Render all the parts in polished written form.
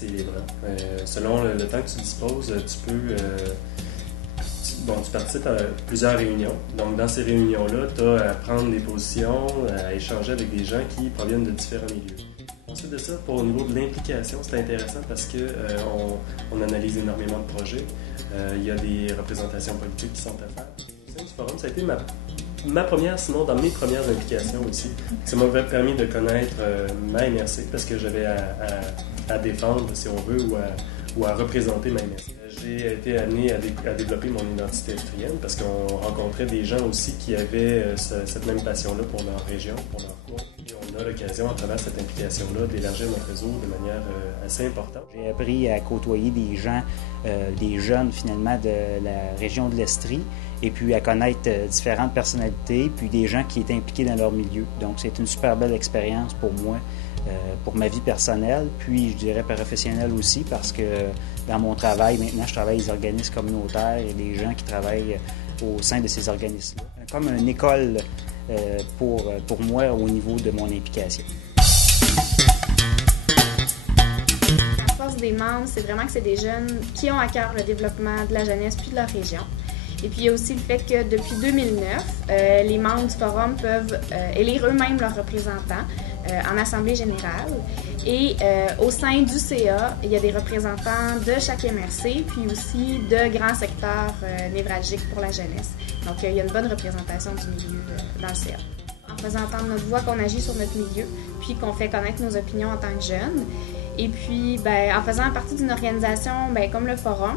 c'est libre. Selon le temps que tu disposes, tu participes à plusieurs réunions. Donc, dans ces réunions-là, tu as à prendre des positions, à échanger avec des gens qui proviennent de différents milieux. Ensuite de ça, au niveau de l'implication, c'est intéressant parce qu'on analyse énormément de projets. Il y a des représentations politiques qui sont à faire. Au sein du forum, ça a été ma première, sinon dans mes premières implications aussi. Ça m'a permis de connaître ma MRC parce que j'avais à défendre, si on veut, ou à représenter ma MRC. J'ai été amené à développer mon identité estrienne parce qu'on rencontrait des gens aussi qui avaient cette même passion-là pour leur région, pour leur coin. Et on a l'occasion, à travers cette implication-là, d'élargir notre réseau de manière assez importante. J'ai appris à côtoyer des gens, des jeunes finalement de la région de l'Estrie, et puis à connaître différentes personnalités, puis des gens qui étaient impliqués dans leur milieu. Donc c'est une super belle expérience pour moi, pour ma vie personnelle, puis je dirais professionnelle aussi, parce que dans mon travail, maintenant, je travaille avec des organismes communautaires et des gens qui travaillent au sein de ces organismes-là. Comme une école pour moi au niveau de mon implication. La force des membres, c'est vraiment que c'est des jeunes qui ont à cœur le développement de la jeunesse puis de leur région. Et puis il y a aussi le fait que depuis 2009, les membres du forum peuvent élire eux-mêmes leurs représentants en assemblée générale. Et au sein du CA, il y a des représentants de chaque MRC, puis aussi de grands secteurs névralgiques pour la jeunesse. Donc il y a une bonne représentation du milieu dans le CA. En faisant entendre notre voix, qu'on agit sur notre milieu, puis qu'on fait connaître nos opinions en tant que jeunes. Et puis, en faisant partie d'une organisation comme le Forum,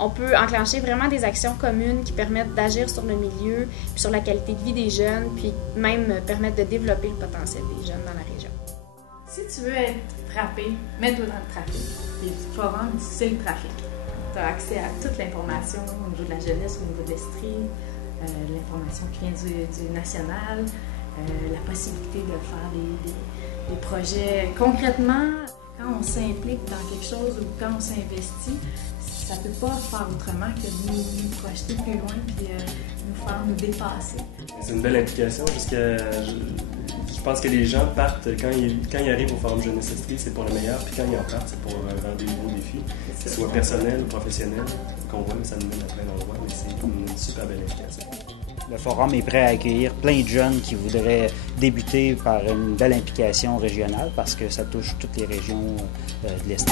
on peut enclencher vraiment des actions communes qui permettent d'agir sur le milieu, puis sur la qualité de vie des jeunes, puis même permettre de développer le potentiel des jeunes dans la région. Si tu veux être frappé, mets-toi dans le trafic. Et le Forum, c'est le trafic. Tu as accès à toute l'information au niveau de la jeunesse, au niveau de l'Estrie, l'information qui vient du national, la possibilité de faire des projets concrètement. Quand on s'implique dans quelque chose ou quand on s'investit, ça ne peut pas faire autrement que de nous projeter plus loin et nous dépasser. C'est une belle implication je pense que les gens partent, quand ils arrivent au Forum Jeunesse Estrie, c'est pour le meilleur, puis quand ils en partent, c'est pour relever des nouveaux défis, que ce soit personnel ou professionnel, qu'on voit, mais ça nous mène à plein d'endroits, mais c'est une super belle implication. Le Forum est prêt à accueillir plein de jeunes qui voudraient débuter par une belle implication régionale parce que ça touche toutes les régions de l'Est.